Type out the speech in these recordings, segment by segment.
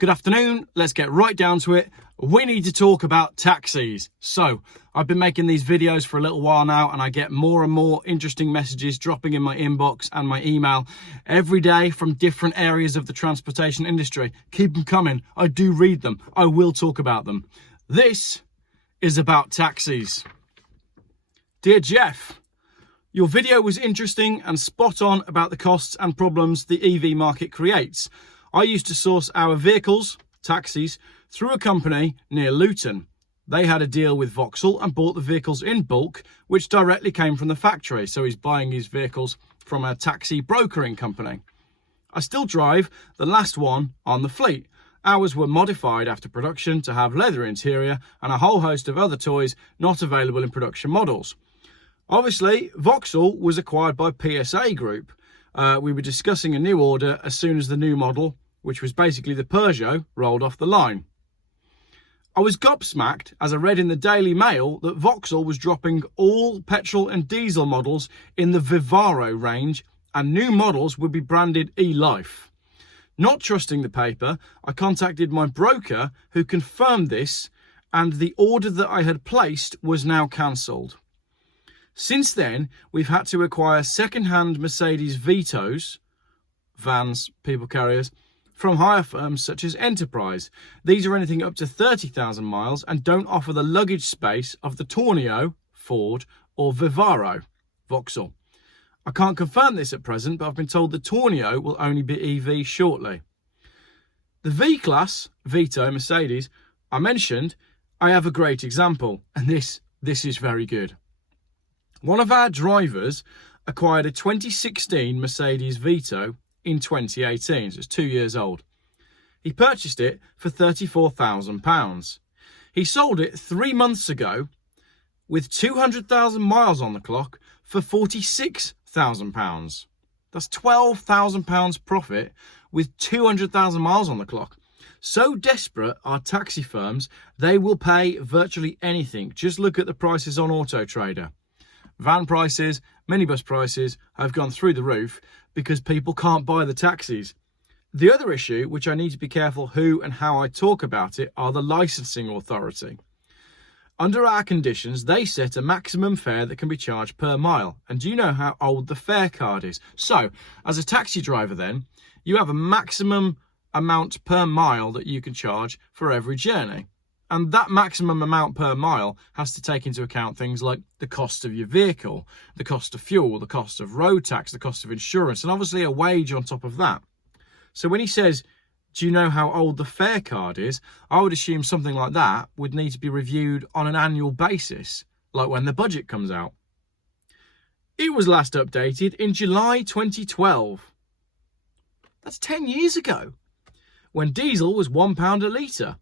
Good afternoon, let's get right down to it. We need to talk about taxis. So, I've been making these videos for a little while now and I get more and more interesting messages dropping in my inbox and my email every day from different areas of the transportation industry. Keep them coming, I do read them, I will talk about them. This is about taxis. Dear Geoff, your video was interesting and spot on about the costs and problems the EV market creates. I used to source our vehicles, taxis, through a company near Luton. They had a deal with Vauxhall and bought the vehicles in bulk, which directly came from the factory. So he's buying his vehicles from a taxi brokering company. I still drive the last one on the fleet. Ours were modified after production to have leather interior and a whole host of other toys not available in production models. Obviously, Vauxhall was acquired by PSA Group. We were discussing a new order as soon as the new model, which was basically the Peugeot, rolled off the line. I was gobsmacked as I read in the Daily Mail that Vauxhall was dropping all petrol and diesel models in the Vivaro range and new models would be branded e-Life. Not trusting the paper, I contacted my broker who confirmed this, and the order that I had placed was now cancelled. Since then, we've had to acquire second-hand Mercedes Vitos, vans, people carriers, from hire firms such as Enterprise. These are anything up to 30,000 miles and don't offer the luggage space of the Tornio, Ford, or Vivaro, Vauxhall. I can't confirm this at present, but I've been told the Tornio will only be EV shortly. The V-Class, Vito, Mercedes, I mentioned, I have a great example, and this is very good. One of our drivers acquired a 2016 Mercedes Vito in 2018, so it's 2 years old. He purchased it for £34,000. He sold it 3 months ago with 200,000 miles on the clock for £46,000. That's £12,000 profit with 200,000 miles on the clock. So desperate are taxi firms, they will pay virtually anything. Just look at the prices on Auto Trader. Van prices, minibus prices have gone through the roof because people can't buy the taxis. The other issue, which I need to be careful who and how I talk about it, are the licensing authority. Under our conditions, they set a maximum fare that can be charged per mile. And do you know how old the fare card is? So, as a taxi driver then, you have a maximum amount per mile that you can charge for every journey. And that maximum amount per mile has to take into account things like the cost of your vehicle, the cost of fuel, the cost of road tax, the cost of insurance, and obviously a wage on top of that. So when he says, do you know how old the fare card is? I would assume something like that would need to be reviewed on an annual basis, like when the budget comes out. It was last updated in July 2012. That's 10 years ago, when diesel was £1 a litre.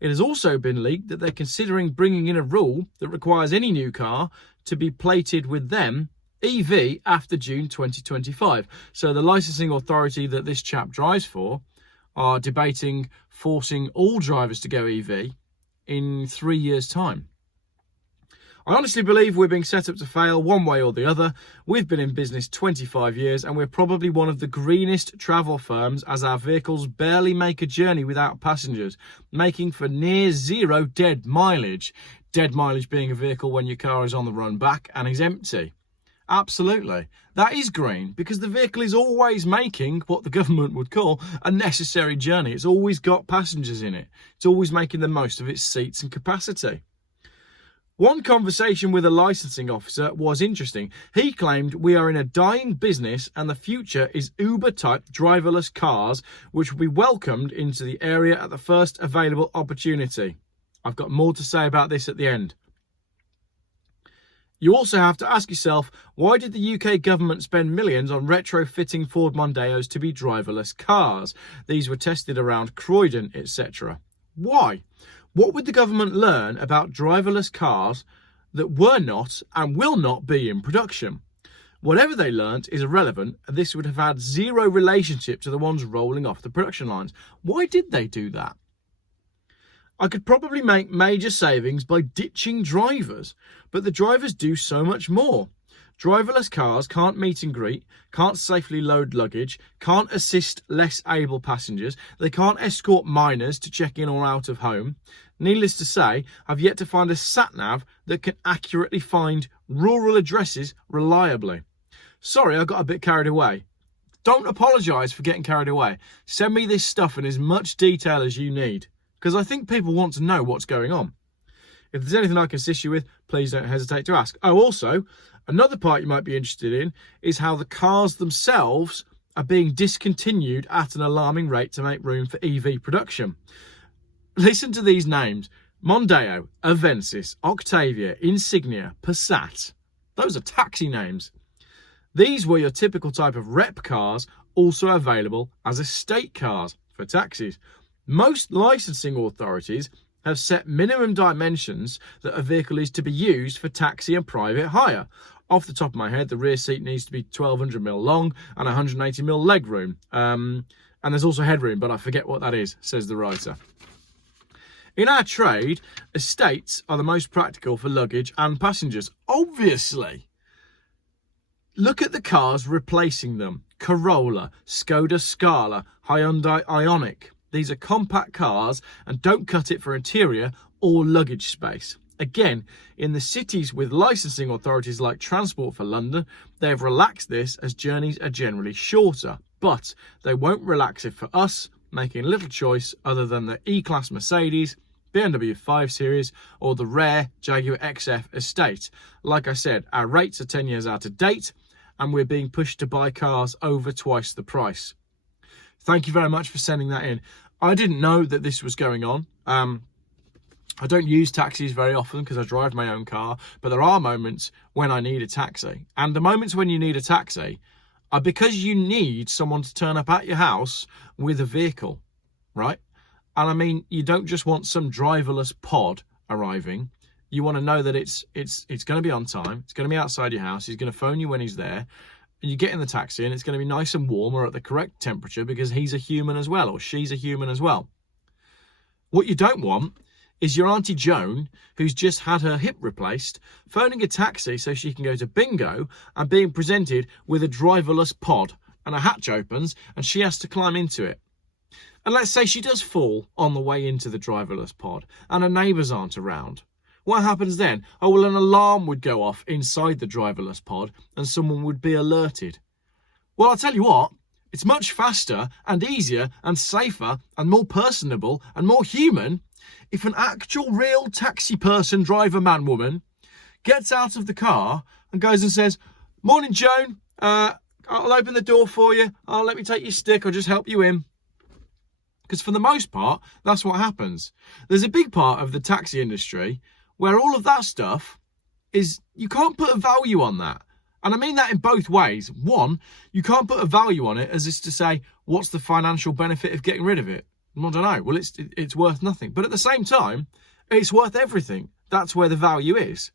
It has also been leaked that they're considering bringing in a rule that requires any new car to be plated with them EV after June 2025. So the licensing authority that this chap drives for are debating forcing all drivers to go EV in 3 years' time. I honestly believe we're being set up to fail one way or the other. We've been in business 25 years and we're probably one of the greenest travel firms as our vehicles barely make a journey without passengers, making for near zero dead mileage. Dead mileage being a vehicle when your car is on the run back and is empty. Absolutely. That is green because the vehicle is always making what the government would call a necessary journey. It's always got passengers in it. It's always making the most of its seats and capacity. One conversation with a licensing officer was interesting. He claimed we are in a dying business and the future is Uber-type driverless cars, which will be welcomed into the area at the first available opportunity. I've got more to say about this at the end. You also have to ask yourself, why did the UK government spend millions on retrofitting Ford Mondeos to be driverless cars? These were tested around Croydon, etc. Why? What would the government learn about driverless cars that were not and will not be in production? Whatever they learnt is irrelevant, and this would have had zero relationship to the ones rolling off the production lines. Why did they do that? I could probably make major savings by ditching drivers, but the drivers do so much more. Driverless cars can't meet and greet, can't safely load luggage, can't assist less able passengers, they can't escort minors to check in or out of home. Needless to say, I've yet to find a sat-nav that can accurately find rural addresses reliably. Sorry, I got a bit carried away. Don't apologise for getting carried away. Send me this stuff in as much detail as you need, because I think people want to know what's going on. If there's anything I can assist you with, please don't hesitate to ask. Oh, also, another part you might be interested in is how the cars themselves are being discontinued at an alarming rate to make room for EV production. Listen to these names: Mondeo, Avensis, Octavia, Insignia, Passat. Those are taxi names. These were your typical type of rep cars, also available as estate cars for taxis. Most licensing authorities have set minimum dimensions that a vehicle is to be used for taxi and private hire. Off the top of my head, the rear seat needs to be 1200mm long and 180mm leg room. And there's also headroom, but I forget what that is, says the writer. In our trade, estates are the most practical for luggage and passengers, obviously. Look at the cars replacing them: Corolla, Skoda Scala, Hyundai Ioniq. These are compact cars and don't cut it for interior or luggage space. Again, in the cities with licensing authorities like Transport for London, they have relaxed this as journeys are generally shorter. But they won't relax it for us, making little choice other than the E-Class Mercedes, BMW 5 Series or the rare Jaguar XF Estate. Like I said, our rates are 10 years out of date and we're being pushed to buy cars over twice the price. Thank you very much for sending that in. I didn't know that this was going on. I don't use taxis very often because I drive my own car, but there are moments when I need a taxi. And the moments when you need a taxi are because you need someone to turn up at your house with a vehicle, right? And I mean, you don't just want some driverless pod arriving. You want to know that it's going to be on time. It's going to be outside your house. He's going to phone you when he's there. And you get in the taxi and it's going to be nice and warm or at the correct temperature because he's a human as well, or she's a human as well. What you don't want is your Auntie Joan, who's just had her hip replaced, phoning a taxi so she can go to bingo and being presented with a driverless pod, and a hatch opens and she has to climb into it. And let's say she does fall on the way into the driverless pod and her neighbours aren't around. What happens then? Oh, well, an alarm would go off inside the driverless pod and someone would be alerted. Well, I'll tell you what, it's much faster and easier and safer and more personable and more human if an actual real taxi person, driver, man, woman gets out of the car and goes and says, "Morning, Joan, I'll open the door for you. Let me take your stick. I'll just help you in." Because for the most part, that's what happens. There's a big part of the taxi industry where all of that stuff is, you can't put a value on that. And I mean that in both ways. One, you can't put a value on it as is to say, what's the financial benefit of getting rid of it? I don't know. Well, it's worth nothing. But at the same time, it's worth everything. That's where the value is.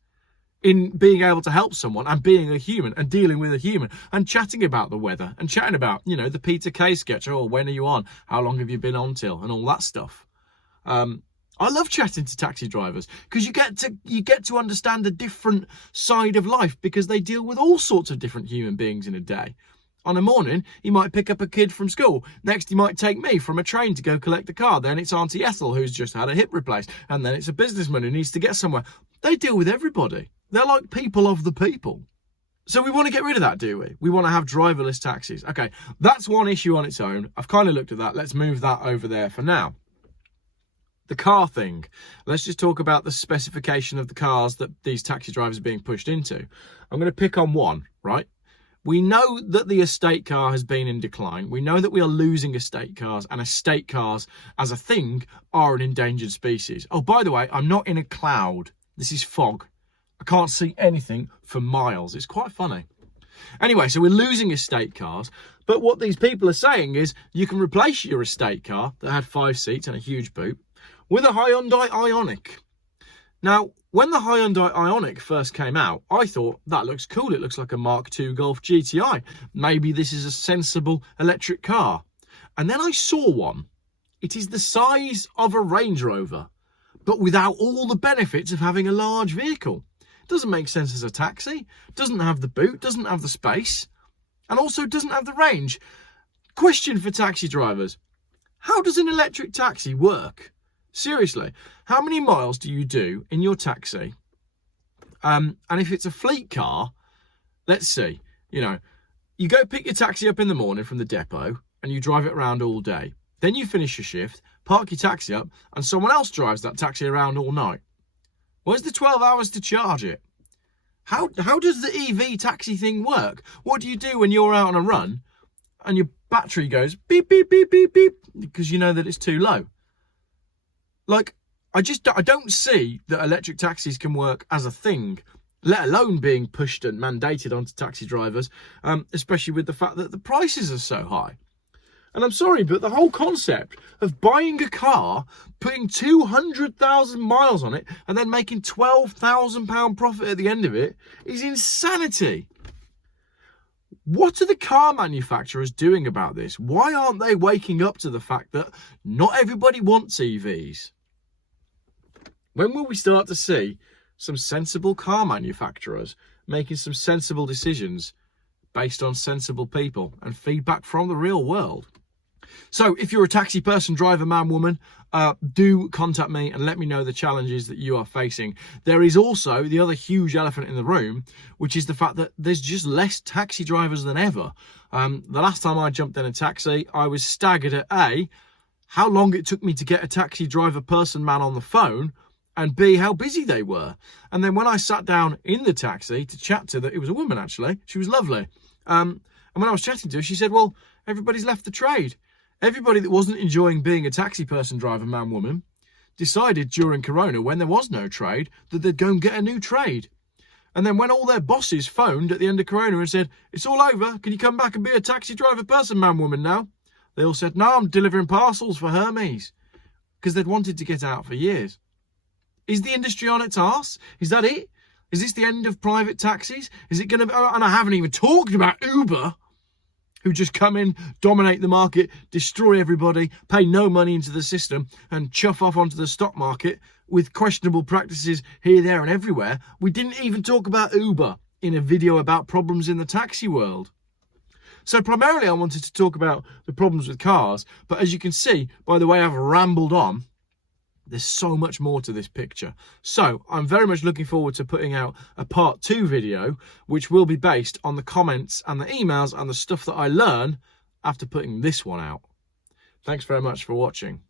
In being able to help someone and being a human and dealing with a human and chatting about the weather and chatting about, you know, the Peter Kay sketch. Oh, when are you on? How long have you been on till? And all that stuff. I love chatting to taxi drivers because you get to understand a different side of life because they deal with all sorts of different human beings in a day. On a morning, he might pick up a kid from school. Next, he might take me from a train to go collect the car. Then it's Auntie Ethel who's just had a hip replaced. And then it's a businessman who needs to get somewhere. They deal with everybody. They're like people of the people. So we want to get rid of that, do we? We want to have driverless taxis. Okay, that's one issue on its own. I've kind of looked at that. Let's move that over there for now. The car thing. Let's just talk about the specification of the cars that these taxi drivers are being pushed into. I'm going to pick on one, right? We know that the estate car has been in decline. We know that we are losing estate cars, and estate cars as a thing are an endangered species. Oh, by the way, I'm not in a cloud. This is fog. I can't see anything for miles. It's quite funny. Anyway, so we're losing estate cars. But what these people are saying is you can replace your estate car that had 5 seats and a huge boot with a Hyundai Ioniq. Now, when the Hyundai Ioniq first came out, I thought, that looks cool. It looks like a Mark II Golf GTI. Maybe this is a sensible electric car. And then I saw one. It is the size of a Range Rover, but without all the benefits of having a large vehicle. Doesn't make sense as a taxi. Doesn't have the boot, doesn't have the space, and also doesn't have the range. Question for taxi drivers. How does an electric taxi work? Seriously, how many miles do you do in your taxi? And if it's a fleet car, let's see, you go pick your taxi up in the morning from the depot and you drive it around all day. Then you finish your shift, park your taxi up, and someone else drives that taxi around all night. Where's the 12 hours to charge it? How does the EV taxi thing work? What do you do when you're out on a run and your battery goes beep, beep, beep, beep, beep, because you know that it's too low? Like, I don't see that electric taxis can work as a thing, let alone being pushed and mandated onto taxi drivers, especially with the fact that the prices are so high. And I'm sorry, but the whole concept of buying a car, putting 200,000 miles on it, and then making £12,000 profit at the end of it is insanity. What are the car manufacturers doing about this? Why aren't they waking up to the fact that not everybody wants EVs? When will we start to see some sensible car manufacturers making some sensible decisions based on sensible people and feedback from the real world? So if you're a taxi person, driver, man, woman, do contact me and let me know the challenges that you are facing. There is also the other huge elephant in the room, which is the fact that there's just less taxi drivers than ever. The last time I jumped in a taxi, I was staggered at A, how long it took me to get a taxi driver person man on the phone, and B, how busy they were. And then when I sat down in the taxi to chat to it was a woman actually, she was lovely. And when I was chatting to her, she said, well, everybody's left the trade. Everybody that wasn't enjoying being a taxi person, driver, man, woman, decided during Corona, when there was no trade, that they'd go and get a new trade. And then when all their bosses phoned at the end of Corona and said, it's all over, can you come back and be a taxi driver person, man, woman now? They all said, no, I'm delivering parcels for Hermes. Because they'd wanted to get out for years. Is the industry on its arse? Is that it? Is this the end of private taxis? Is it going to... And I haven't even talked about Uber, who just come in, dominate the market, destroy everybody, pay no money into the system, and chuff off onto the stock market with questionable practices here, there, and everywhere. We didn't even talk about Uber in a video about problems in the taxi world. So primarily I wanted to talk about the problems with cars, but as you can see, by the way I've rambled on, there's so much more to this picture. So I'm very much looking forward to putting out a part 2 video, which will be based on the comments and the emails and the stuff that I learn after putting this one out. Thanks very much for watching.